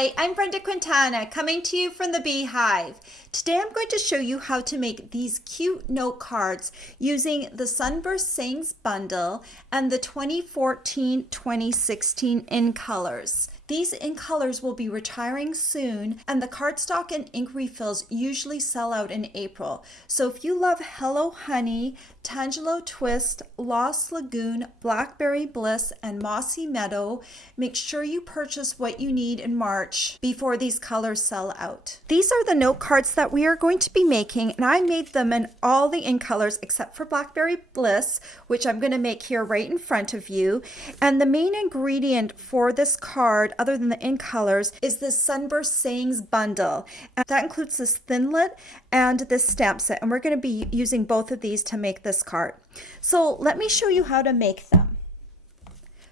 Hi, I'm Brenda Quintana, coming to you from the Beehive. Today I'm going to show you how to make these cute note cards using the Sunburst Sayings bundle and the 2014-2016 in colors. These in colors will be retiring soon, and the cardstock and ink refills usually sell out in April. So if you love Hello Honey, Tangelo Twist, Lost Lagoon, Blackberry Bliss, and Mossy Meadow, make sure you purchase what you need in March before these colors sell out. These are the note cards that we are going to be making, and I made them in all the in colors except for Blackberry Bliss, which I'm going to make here right in front of you. And the main ingredient for this card, other than the in colors, is this Sunburst Sayings bundle. And that includes this Thinlit and this stamp set, and we're going to be using both of these to make this card. So let me show you how to make them.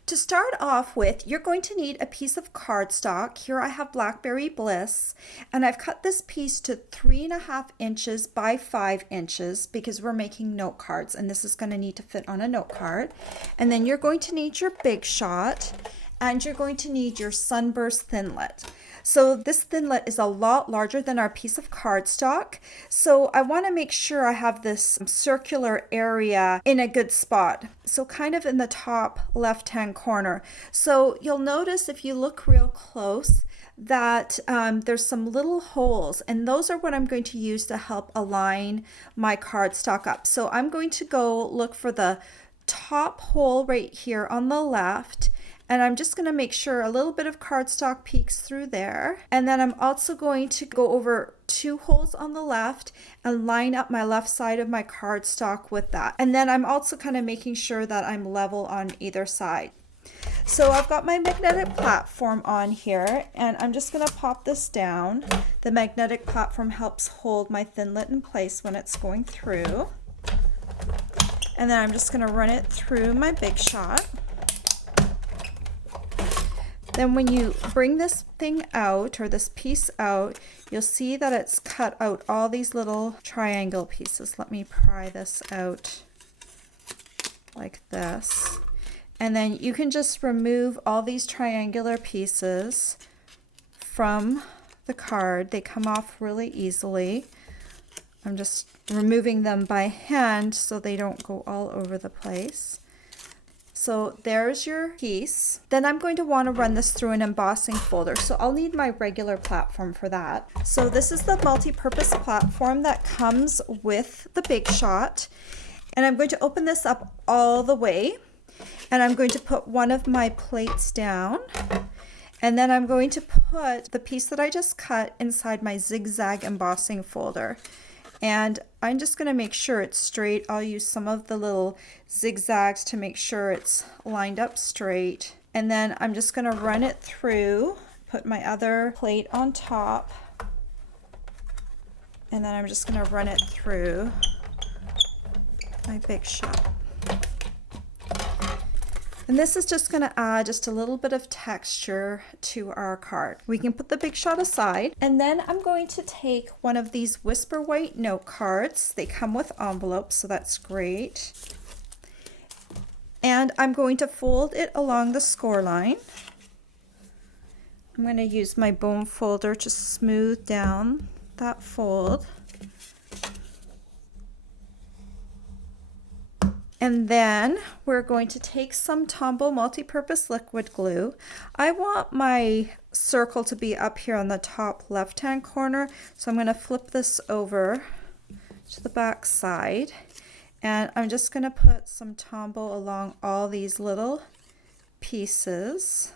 To start off with, you're going to need a piece of cardstock. Here I have Blackberry Bliss, and I've cut this piece to 3.5 inches by 5 inches because we're making note cards, and this is going to need to fit on a note card. And then you're going to need your Big Shot, and you're going to need your Sunburst Thinlit. So this Thinlit is a lot larger than our piece of cardstock. So I want to make sure I have this circular area in a good spot. So kind of in the top left-hand corner. So you'll notice if you look real close that there's some little holes, and those are what I'm going to use to help align my cardstock up. So I'm going to go look for the top hole right here on the left, and I'm just going to make sure a little bit of cardstock peeks through there. And then I'm also going to go over 2 holes on the left and line up my left side of my cardstock with that. And then I'm also kind of making sure that I'm level on either side. So I've got my magnetic platform on here, and I'm just going to pop this down. The magnetic platform helps hold my Thinlit in place when it's going through. And then I'm just going to run it through my Big Shot. Then when you bring this thing out, or this piece out, you'll see that it's cut out all these little triangle pieces. Let me pry this out like this. And then you can just remove all these triangular pieces from the card. They come off really easily. I'm just removing them by hand so they don't go all over the place. So there's your piece. Then I'm going to want to run this through an embossing folder. So I'll need my regular platform for that. So this is the multi-purpose platform that comes with the Big Shot. And I'm going to open this up all the way. And I'm going to put one of my plates down. And then I'm going to put the piece that I just cut inside my zigzag embossing folder. And I'm just going to make sure it's straight. I'll use some of the little zigzags to make sure it's lined up straight. And then I'm just going to run it through, put my other plate on top, and then I'm just going to run it through my Big Shot. And this is just going to add just a little bit of texture to our card. We can put the Big Shot aside. And then I'm going to take one of these Whisper White note cards. They come with envelopes, so that's great. And I'm going to fold it along the score line. I'm going to use my bone folder to smooth down that fold. And then we're going to take some Tombow multi-purpose liquid glue. I want my circle to be up here on the top left-hand corner, so I'm going to flip this over to the back side. And I'm just going to put some Tombow along all these little pieces.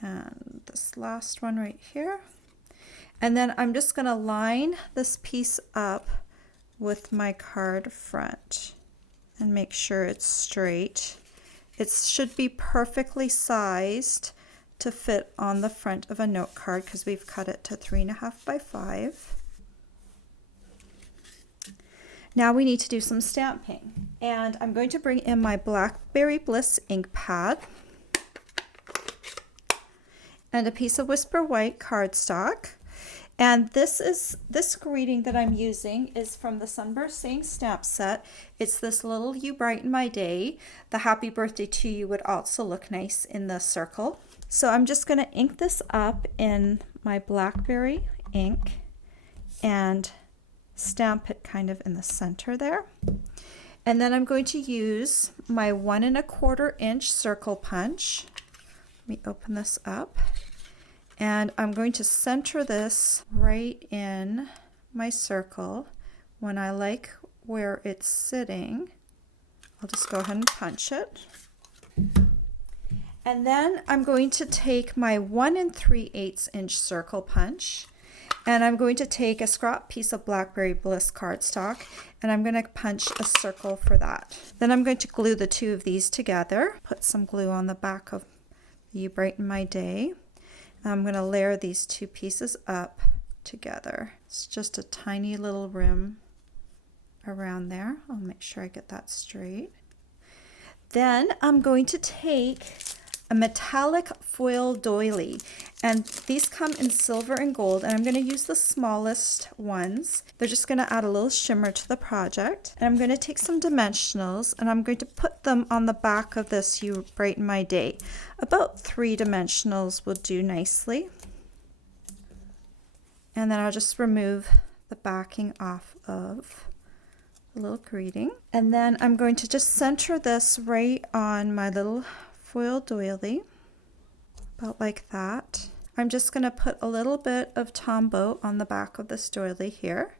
And this last one right here. And then I'm just going to line this piece up with my card front and make sure it's straight. It should be perfectly sized to fit on the front of a note card because we've cut it to 3.5 by 5. Now we need to do some stamping. And I'm going to bring in my Blackberry Bliss ink pad and a piece of Whisper White cardstock. And this greeting that I'm using is from the Sunburst Saying Stamp Set. It's this little "You Brighten My Day." The "Happy Birthday to You" would also look nice in the circle. So I'm just going to ink this up in my blackberry ink and stamp it kind of in the center there. And then I'm going to use my 1 1/4 inch circle punch. Let me open this up. And I'm going to center this right in my circle. When I like where it's sitting, I'll just go ahead and punch it. And then I'm going to take my 1 3/8 inch circle punch, and I'm going to take a scrap piece of Blackberry Bliss cardstock, and I'm going to punch a circle for that. Then I'm going to glue the two of these together, put some glue on the back of "You Brighten My Day." I'm going to layer these two pieces up together. It's just a tiny little rim around there. I'll make sure I get that straight. Then I'm going to take a metallic foil doily, and these come in silver and gold, and I'm going to use the smallest ones. They're just going to add a little shimmer to the project. And I'm going to take some dimensionals, and I'm going to put them on the back of this "You Brighten My Day." About 3 dimensionals will do nicely. And then I'll just remove the backing off of the little greeting. And then I'm going to just center this right on my little foil doily, about like that. I'm just going to put a little bit of Tombow on the back of this doily here,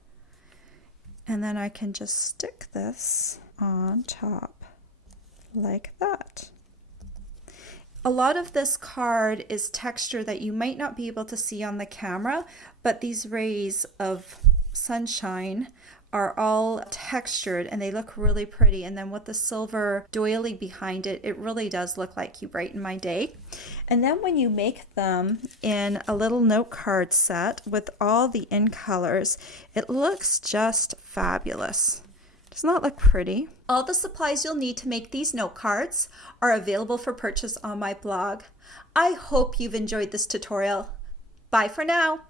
and then I can just stick this on top like that. A lot of this card is texture that you might not be able to see on the camera, but these rays of sunshine are all textured and they look really pretty. And then with the silver doily behind it, it really does look like "You Brighten My Day." And then when you make them in a little note card set with all the in colors, it looks just fabulous. Does not look pretty? All the supplies you'll need to make these note cards are available for purchase on my blog. I hope you've enjoyed this tutorial. Bye for now.